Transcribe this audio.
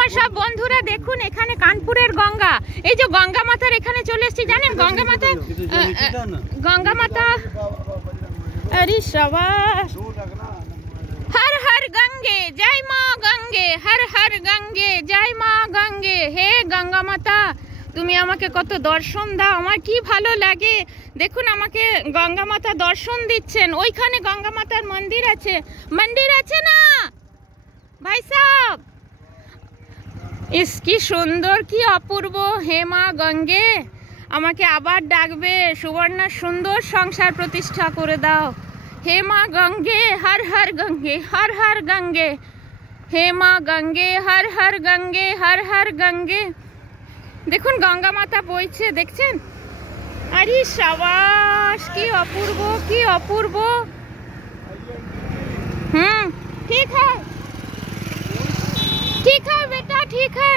আমার সব বন্ধুরা দেখুন এখানে কানপুরের গঙ্গা, এই যে গঙ্গা মাতার এখানে চলে এসেছি জানেন। গঙ্গা মাতা अरे शाबाश। हर हर गंगे जय माँ गंगे, हर हर गंगे जय माँ गंगे। হে গঙ্গা মাতা তুমি আমাকে কত দর্শন দাও, আমার কি ভালো লাগে। দেখুন আমাকে গঙ্গা মাতা দর্শন দিচ্ছেন। ওইখানে গঙ্গা মাতার মন্দির আছে না ভাই সাহেব। কি সুন্দর কি অপূর্ব। হে মা গঙ্গে আমাকে আবার ডাকবে, সুবর্ণা সুন্দর সংসার প্রতিষ্ঠা করে দাও। হে মা গঙ্গে হর হর গঙ্গে, হর হর গঙ্গে। হে মা গঙ্গে হর হর গঙ্গে, হর হর গঙ্গে। দেখুন গঙ্গা মাতা বইছে দেখছেন। আরে সাবাস কি অপূর্ব কি অপূর্ব। ঠিক है बेटा ठीक है।